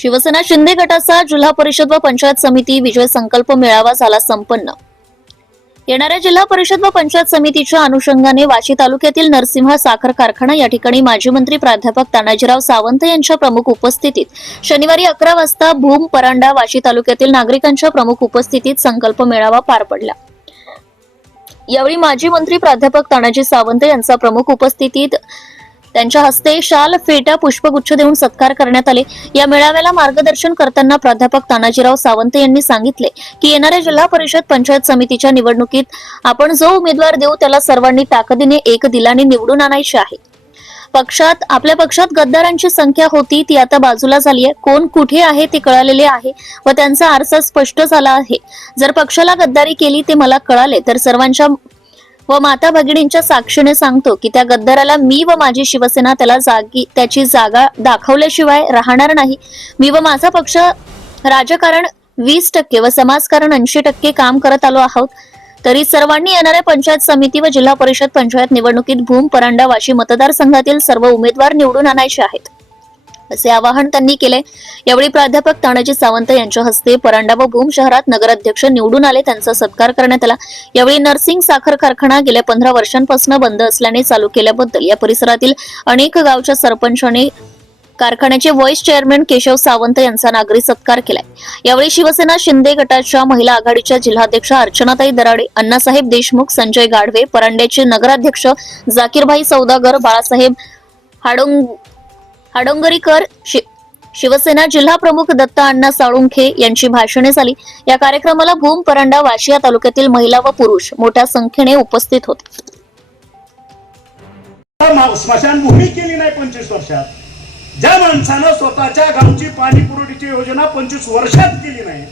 शिवसेना शिंदे गटाचा जिल्हा परिषद व पंचायत समिती विजय संकल्प मेळावा झाला संपन्न। येणाऱ्या जिल्हा परिषद व पंचायत समितीच्या अनुषंगाने वाशी तालुक्यातील नरसिंह साखर कारखाना या ठिकाणी माजी मंत्री प्राध्यापक तानाजीराव सावंत यांच्या प्रमुख उपस्थितीत शनिवारी 11 वाजता भूम परांडा वाशी तालुक्यातील नागरिकांच्या प्रमुख उपस्थितीत संकल्प मेळावा पार पडला। यावेळी माजी मंत्री प्राध्यापक तानाजी सावंत यांचा प्रमुख उपस्थितीत त्यांच्या हस्ते शाल, फेटा, पुष्पगुच्छ देऊन सत्कार करण्यात आले। या मेळाव्याला मार्गदर्शन करताना प्राध्यापक तानाजीराव सावंत यांनी सांगितले की येणाऱ्या जिल्हा परिषद पंचायत समितीच्या निवडणुकीत आपण जो उमेदवार देऊ त्याला सर्वांनी ताकदीने एक दिलाने निवडून आणायचे आहे। आपल्या पक्षात गद्दारांची संख्या होती ती आता बाजूला झाली आहे। कोण कुठे आहे ते कळालेले आहे व त्यांचा आरसा स्पष्ट झाला आहे। जर पक्षाला गद्दारी केली ते मला कळाले तर सर्वांच्या व माता भगिनींच्या साक्षीने सांगतो की त्या गद्दाराला मी व माझी शिवसेना त्याची जागा दाखवल्याशिवाय राहणार नाही। मी व माझा पक्ष राजकारण 20% व समाजकारण 80% काम करत आलो आहोत। तरी सर्वांनी येणाऱ्या पंचायत समिती व जिल्हा परिषद पंचायत निवडणुकीत भूम परांडा वाशी मतदारसंघातील सर्व उमेदवार निवडून आणायचे आहेत असे आवाहन त्यांनी केले। यावेळी प्राध्यापक तानाजी सावंत यांच्या हस्ते परांडा व भूम शहरात नगराध्यक्ष निवडून आले त्यांचा सत्कार करण्यात आला। यावेळी नरसिंह साखर कारखाना गेल्या 15 वर्षांपासून बंद असल्याने चालू केल्याबद्दल या परिसरातील अनेक गावच्या सरपंचांनी कारखान्याचे व्हाईस चेअरमन केशव सावंत यांचा नागरी सत्कार केलाय। यावेळी शिवसेना शिंदे गटाच्या महिला आघाडीच्या जिल्हाध्यक्ष अर्चनाताई दराडे, अण्णासाहेब देशमुख, संजय गाढवे, परांड्याचे नगराध्यक्ष जाकीरभाई सौदागर, बाळासाहेब हाडोंगरीकर, शिवसेना जिल्हा प्रमुख दत्ता अण्णा साळुंखे यांची भाषणे झाली। या कार्यक्रमाला भूम परांडा वाशी या तालुक्यातील महिला व पुरुष मोठ्या संख्येने उपस्थित होते। स्मशानभूमी केली नाही 25 वर्षात, ज्या माणसानं स्वतःच्या गावची पाणी पुरवठ्याची योजना 25 वर्षात केली नाही।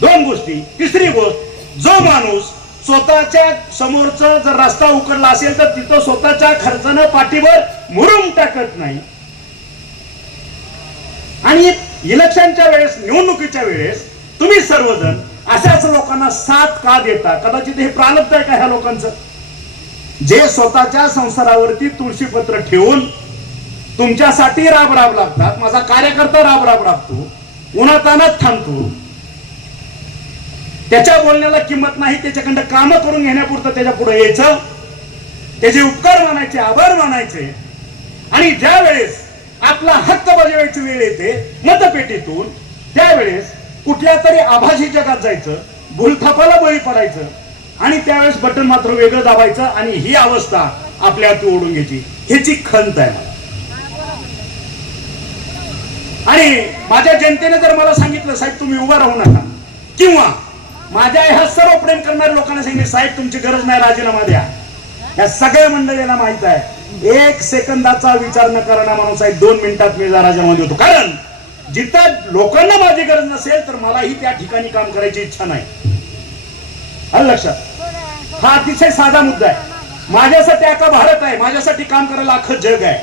दोन गोष्टी। तिसरी गोष्ट, जो माणूस स्वतःच्या समोरचा जर रस्ता उकरला असेल तर तिथं स्वतःच्या खर्चानं पाठीवर मुरुम टाकत नाही। आणि इलेक्शनच्या वेळेस, निवडणुकीच्या वेळेस तुम्ही सर्वजण अशाच लोकांना साथ का देता? कदाचित हे प्रारब्ध आहे का ह्या लोकांचं, जे स्वतःच्या संसारावरती तुळशीपत्र ठेवून तुमच्यासाठी राब लागतात। माझा कार्यकर्ता राब राबतो, उन्हातानात थांबतो, त्याच्या बोलण्याला किंमत नाही, त्याच्याकडे काम करून घेण्यापुरतं त्याच्या पुढे यायचं, त्याचे उपकार मानायचे, आभार मानायचे। आणि ज्या वेळेस आपला हक्क बजावायची वेळ येते मतपेटीतून, त्यावेळेस कुठल्या तरी आभासी जगात जायचं, भूलथापाला बळी पडायचं आणि त्यावेळेस बटन मात्र वेगळं दाबायचं आणि ही अवस्था आपल्यावरती ओढून घ्यायची। ह्याची खंत आहे। आणि माझ्या जनतेने जर मला सांगितलं साहेब तुम्ही उभा राहू नका, किंवा माझ्या ह्या सर्व प्रेम करणाऱ्या लोकांना सांगितलं साहेब तुमची गरज नाही, राजीनामा द्या, या सगळ्या मंडळींना माहित आहे 1 सेकंदाचा विचार न करणारा माणूस आहे 2 मिनिटात मी राजीनामा देतो। कारण जिथं लोकांना माझी गरज नसेल तर मलाही त्या ठिकाणी काम करायची इच्छा नाही। आलं लक्षात? हा अतिशय साधा मुद्दा आहे। माझ्यासाठी अख्खा भारत आहे, माझ्यासाठी काम करायला अख्खं जग आहे।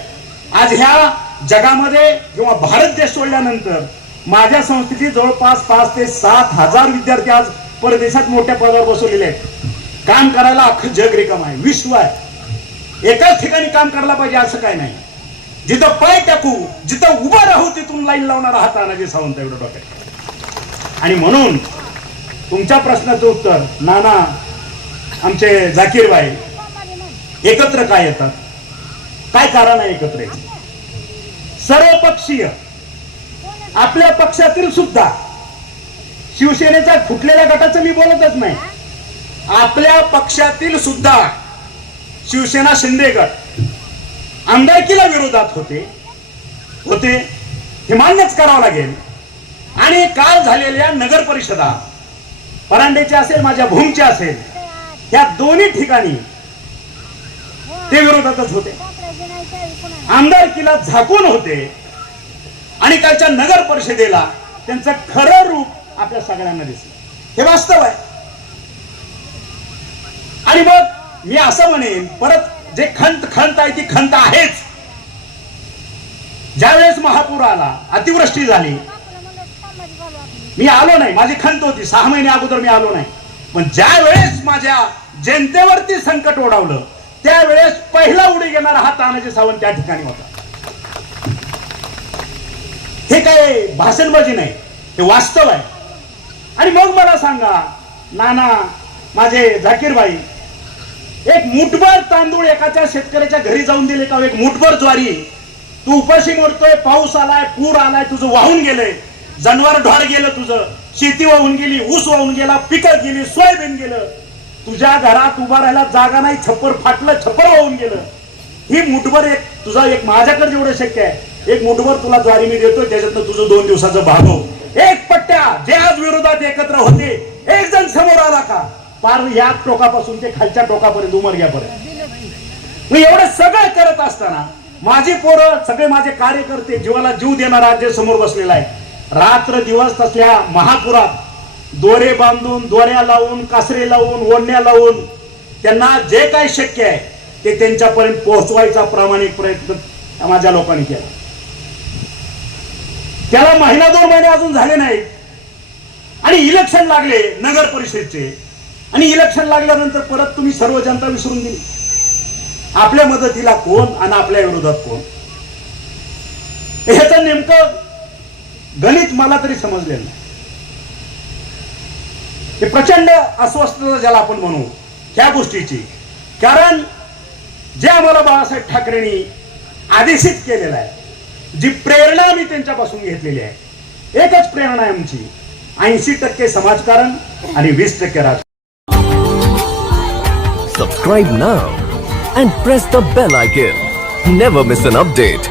आज ह्या जगामध्ये किंवा भारत देश सोडल्यानंतर माझ्या संस्थेची जवळपास 5 ते 7 हजार विद्यार्थी आज परदेशात मोठ्या पदावर बसवलेले आहेत। काम करायला अख्खं जग रिकाम आहे, विश्व आहे। एकाच ठिकाणी काम करायला पाहिजे असं काय नाही। जिथं पाय टाकू, जिथं उभा राहू तिथून लाईन लावणारा हा तानाजी सावंत एवढं डोक्यात। आणि म्हणून तुमच्या प्रश्नाचं उत्तर, नाना आमचे जाकीरबाई एकत्र काय येतात, काय कारण आहे एकत्र यायचं? सर्वपक्षीय, आपल्या पक्षातील सुद्धा, शिवसेनेच्या फुटलेल्या गटाचं मी बोलतच नाही, आपल्या पक्षातील सुद्धा शिवसेना शिंदे गट आमदारकीला विरोधात होते हे मान्यच करावं लागेल। आणि काल झालेल्या नगर परिषदा, परांडेच्या असेल माझ्या भूमच्या असेल, या दोन्ही ठिकाणी ते विरोधातच होते, आमदारकीला झाकून होते आणि कालच्या नगर परिषदेला त्यांचं खरं रूप आपल्या सगळ्यांना दिसलं। हे वास्तव आहे। आणि मग मी असं म्हणेन, परत जे खंत आहे ती खंत आहेच। ज्यावेळेस महापूर आला, अतिवृष्टी झाली, मी आलो नाही, माझी खंत होती, 6 महिने अगोदर मी आलो नाही। पण ज्या वेळेस माझ्या जनतेवरती संकट ओढवलं त्यावेळेस पहिला उडी घेणारा हा तानाजी सावंत त्या ठिकाणी होता। हे काय भाषणबाजी नाही, हे वास्तव आहे. आणि मग मला सांगा नाना माझे झाकीर भाई, एक मुठभर तांदूळ एकाच्या शेतकऱ्याच्या घरी जाऊन दिले का? एक मुठभर ज्वारी तू उपाशी मरतोय, पाऊस आलाय, पूर आलाय, तुझं वाहून गेलंय, जनावर ढोर गेलं, तुझं शेती वाहून गेली, ऊस वाहून गेला, पिकं गेली, सोयाबीन गेलं, तुझ्या घरात उभा राहायला जागा नाही, छप्पर फाटलं, छप्पर वाहून गेलं. ही मुठभर एक तुझा, एक माझ्याकडे जेवढं शक्य आहे, एक मुठभर तुला ज्वारी मी देतोय, त्याच्यातनं तुझं 2 दिवसाचं भागव. एक पट्ट्या जे आज विरोधात एकत्र होते, एक जण समोर आला का पार या टोकापासून ते खालच्या टोकापर्यंत, उमरग्यापर्यंत. मी एवढं सगळं करत असताना माझी पोरं, सगळे माझे कार्यकर्ते, जीवाला जीव देणारा राज्य समोर बसलेला आहे. रात्र दिवस तसल्या महापुरात दोरे बांधून, दोऱ्या लावून, कासरे लावून, ओढण्या लावून त्यांना जे काही शक्य आहे ते त्यांच्यापर्यंत पोहोचवायचा प्रामाणिक प्रयत्न माझ्या लोकांनी केला. त्याला 1-2 महिने अजून झाले नाही आणि इलेक्शन लागले नगर परिषदचे, आणि इलेक्शन लागल्यानंतर परत तुम्ही सर्व जनता विसरून गेली. आपल्या मदतीला कोण आणि आपल्या विरोधात कोण, ह्याचं नेमकं गणित मला तरी समजलेलं नाही. हे प्रचंड अस्वस्थता ज्याला आपण म्हणू ह्या गोष्टीची, कारण जे आम्हाला बाळासाहेब ठाकरेंनी आदेशित केलेलं आहे, जी प्रेरणा मी त्यांच्यापासून घेतलेली आहे, एकच प्रेरणा आहे आमची, 80% समाजकारण आणि 20% राजकारण. Subscribe now and press the bell icon. Never miss an update.